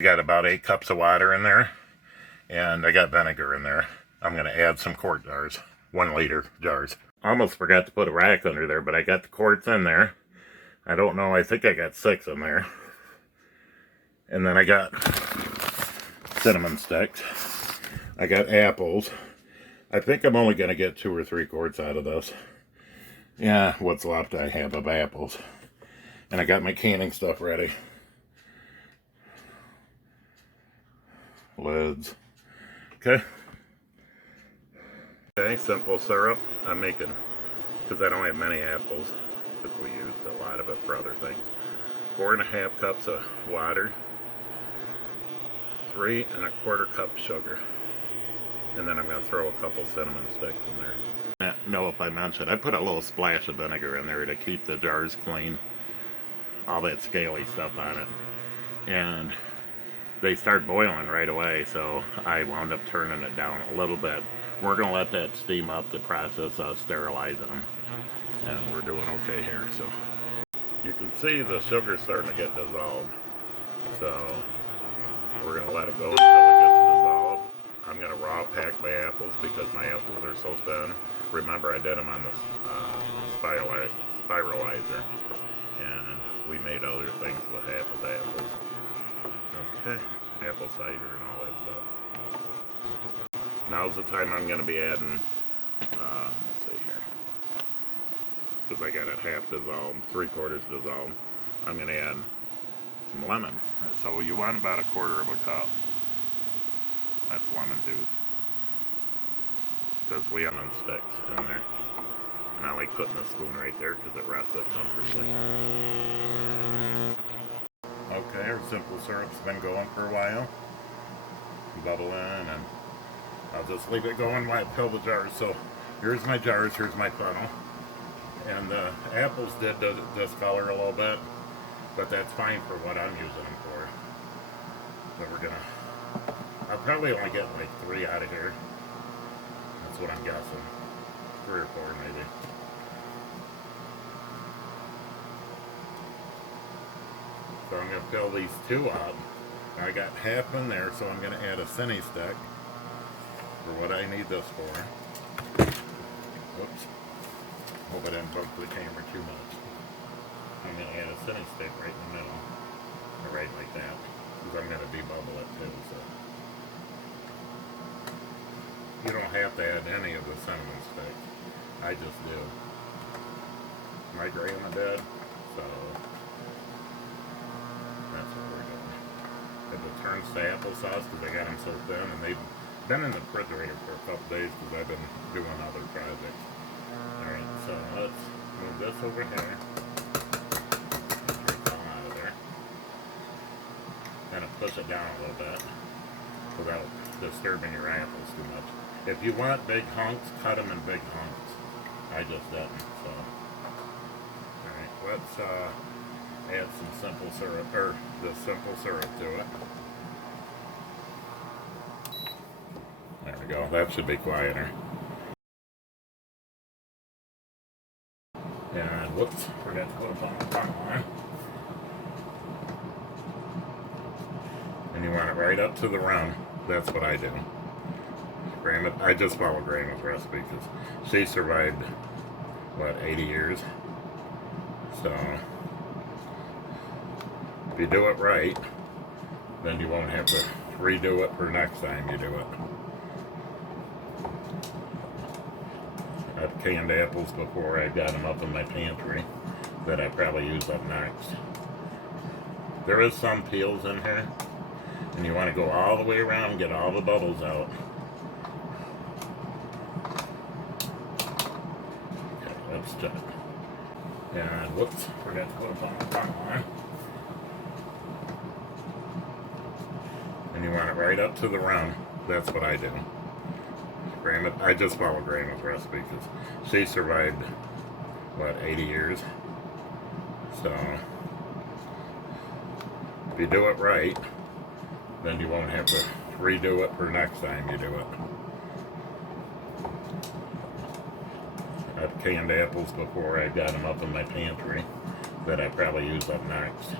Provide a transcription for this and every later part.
I got about 8 cups of water in there, and I got vinegar in there. I'm going to add some quart jars, 1 liter jars. Almost forgot to put a rack under there, but I got the quarts in there. I don't know, I think I got 6 in there. And then I got cinnamon sticks. I got apples. I think I'm only going to get 2 or 3 quarts out of this. Yeah, what's left I have of apples. And I got my canning stuff ready. Lids. Okay. Okay, simple syrup I'm making, because I don't have many apples, because we used a lot of it for other things. 4.5 cups of water, 3 1/4 cups sugar, and then I'm going to throw a couple cinnamon sticks in there. I don't know if I mentioned, I put a little splash of vinegar in there to keep the jars clean, all that scaly stuff on it, and they start boiling right away, so I wound up turning it down a little bit. We're going to let that steam up the process of sterilizing them, and we're doing okay here. So you can see the sugar's starting to get dissolved, so we're going to let it go until it gets dissolved. I'm going to raw pack my apples because my apples are so thin. Remember, I did them on the spiralizer, and we made other things with half of the apples. Okay, apple cider and all that stuff. Now's the time I'm going to be adding, let's see here, because I got it half dissolved, 3/4 dissolved. I'm going to add some lemon. So you want about 1/4 cup. That's lemon juice. Because we have lemon sticks in there. And I like putting the spoon right there because it rests it comfortably. Okay, our simple syrup's been going for a while. Bubbling, and I'll just leave it going while I fill the jars. So here's my jars, here's my funnel. And the apples did discolor a little bit, but that's fine for what I'm using them for. So we're gonna, I'll probably only get like 3 out of here. That's what I'm guessing. 3 or 4 maybe. So I'm going to fill these 2 up. I got half in there, so I'm going to add a cine stick for what I need this for. Whoops. Hope I didn't bump the camera too much. I'm going to add a cine stick right in the middle. Or right like that. Because I'm going to debubble it too. So you don't have to add any of the cinnamon sticks. I just do. My grandma did. So that's what we're doing. If it turns to applesauce, because I got them so thin, and they've been in the refrigerator for a couple days because I've been doing other projects. Alright, so let's move this over here. Take all out of there. Kind of push it down a little bit without disturbing your apples too much. If you want big hunks, cut them in big hunks. I just didn't, so. Alright, let's add some simple syrup, or the simple syrup to it. There we go, that should be quieter. And whoops, forgot to put a funnel on. And you want it right up to the rim. That's what I do. Grandma, I just follow Grandma's recipe because she survived, what, 80 years? So if you do it right, then you won't have to redo it for next time you do it. I've canned apples before. I got them up in my pantry that I probably use up next. There is some peels in here, and you want to go all the way around and get all the bubbles out. Okay, let's check. And whoops, forgot to put a funnel on. And you want it right up to the rim. That's what I do. Grandma, I just follow Grandma's recipe because she survived, what, 80 years? So if you do it right, then you won't have to redo it for next time you do it. I've canned apples before. I got them up in my pantry that I probably use up next.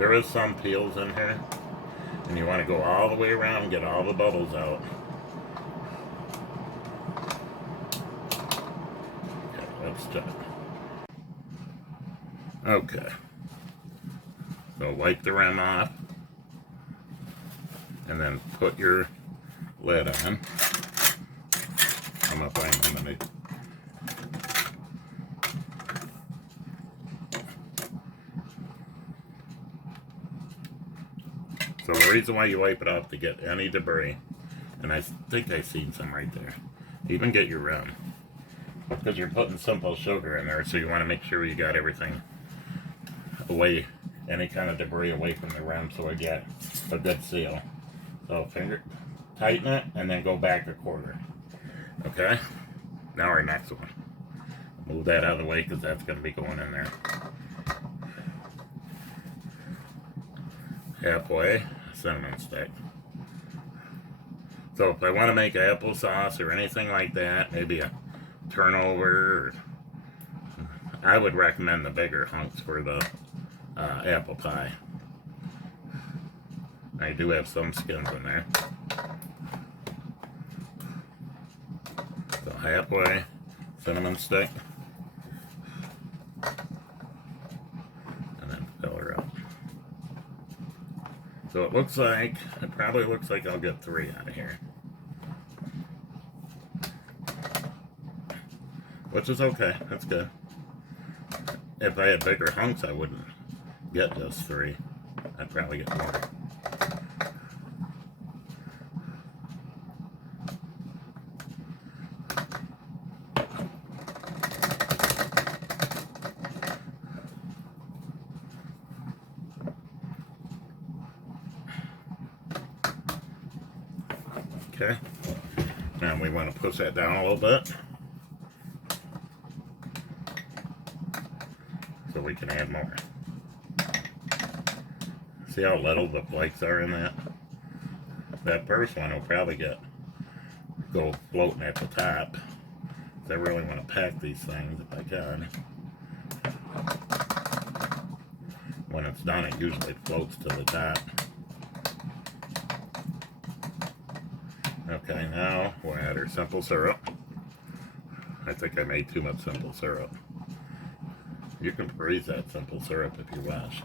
There is some peels in here, and you want to go all the way around and get all the bubbles out. Okay, let's check. Okay. So wipe the rim off, and then put your lid on. I'm gonna find underneath. So the reason why you wipe it off to get any debris, and I think I seen some right there. Even get your rim, because you're putting simple sugar in there, so you want to make sure you got everything away, any kind of debris away from the rim, so we get a good seal. So finger, tighten it, and then go back a quarter. Okay. Now our next one. Move that out of the way because that's going to be going in there. Halfway, cinnamon stick. So if I want to make applesauce or anything like that, maybe a turnover, I would recommend the bigger hunks for the apple pie. I do have some skins in there. So halfway, cinnamon stick. And then fill her up. So it looks like, it probably looks like I'll get 3 out of here. Which is okay, that's good. If I had bigger hunks, I wouldn't get just 3. I'd probably get more. Okay, now we want to push that down a little bit so we can add more. See how little the flakes are in that? That first one will probably go floating at the top. I really want to pack these things if I can. When it's done, it usually floats to the top. Okay, now we'll add our simple syrup. I think I made too much simple syrup. You can freeze that simple syrup if you wish,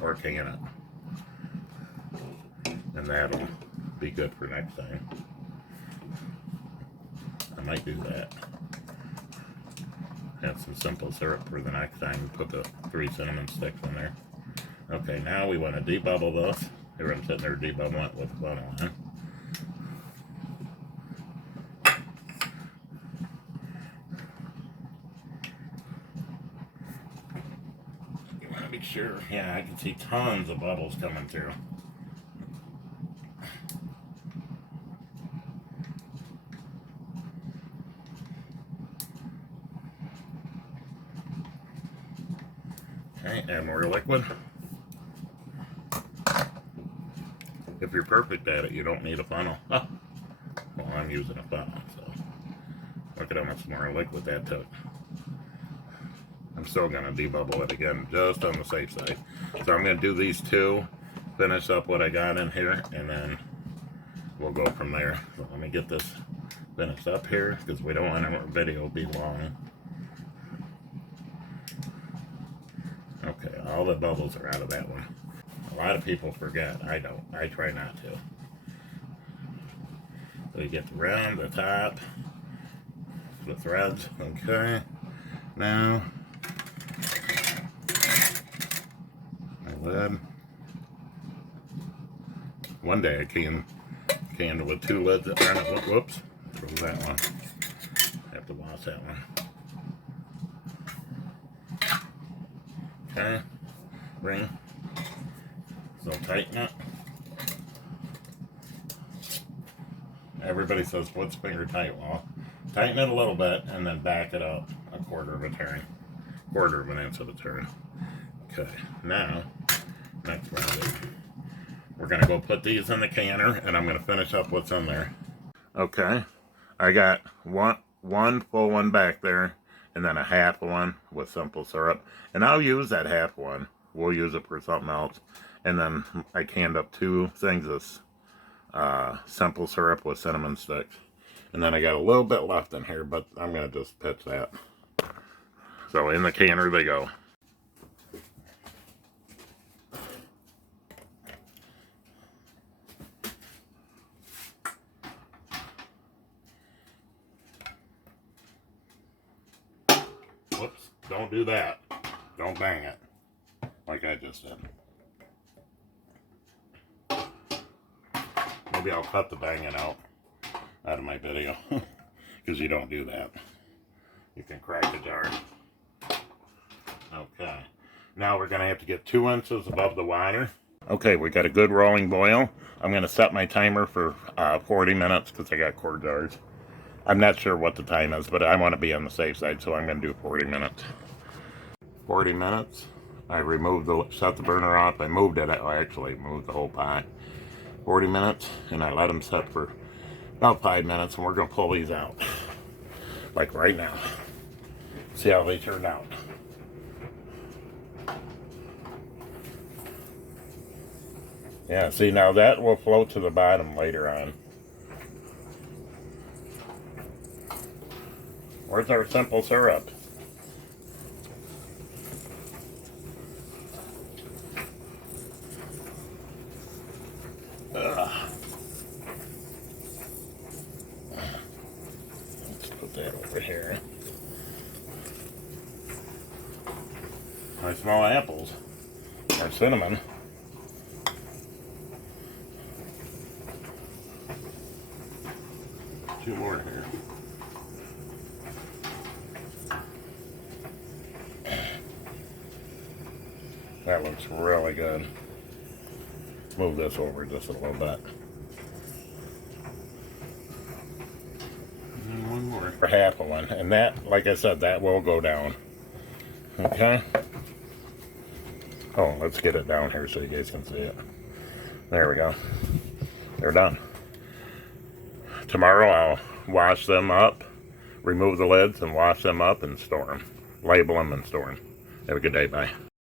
or can it. And that'll be good for next time. I might do that. Have some simple syrup for the next time. Put the 3 cinnamon sticks in there. Okay, now we want to debubble this. Here I'm sitting there debubbling it with a funnel on. You want to be sure. Yeah, I can see tons of bubbles coming through. Okay, add more liquid. If you're perfect at it, you don't need a funnel. Well, I'm using a funnel, so look at how much more liquid that took. I'm still going to debubble it again, just on the safe side. So I'm going to do these 2, finish up what I got in here, and then we'll go from there. So let me get this finished up here, because we don't want our video to be long. Okay, all the bubbles are out of that one. A lot of people forget. I don't. I try not to. So you get the rim, the top, the threads. Okay. Now, my lid. One day I canned with 2 lids. Whoops. Throw that one. Have to wash that one. Okay. Ring. So tighten it. Everybody says, what's finger tight? Well, tighten it a little bit and then back it up a quarter of a turn. Quarter of an inch of a turn. Okay, now, next round, we're going to go put these in the canner and I'm going to finish up what's in there. Okay, I got one full one back there and then a half one with simple syrup. And I'll use that half one. We'll use it for something else. And then I canned up 2 things of simple syrup with cinnamon sticks. And then I got a little bit left in here, but I'm going to just pitch that. So in the canner they go. Whoops, don't do that. Don't bang it like I just did. Maybe I'll cut the banging out of my video because you don't do that. You can crack the jar. Okay, now we're going to have to get 2 inches above the water. Okay, we got a good rolling boil. I'm going to set my timer for 40 minutes because I got quart jars. I'm not sure what the time is, but I want to be on the safe side, so I'm going to do 40 minutes. 40 minutes. I set the burner off. I moved it. I actually moved the whole pot. 40 minutes, and I let them set for about 5 minutes, and we're going to pull these out. Like right now. See how they turned out. Yeah, see, now that will float to the bottom later on. Where's our simple syrup? Let's put that over here. I smell apples. Or cinnamon. Two more here. That looks really good. Move this over just a little bit. And one more. For half of one. And that, like I said, that will go down. Okay? Oh, let's get it down here so you guys can see it. There we go. They're done. Tomorrow I'll wash them up, remove the lids, and wash them up and store them. Label them and store them. Have a good day. Bye.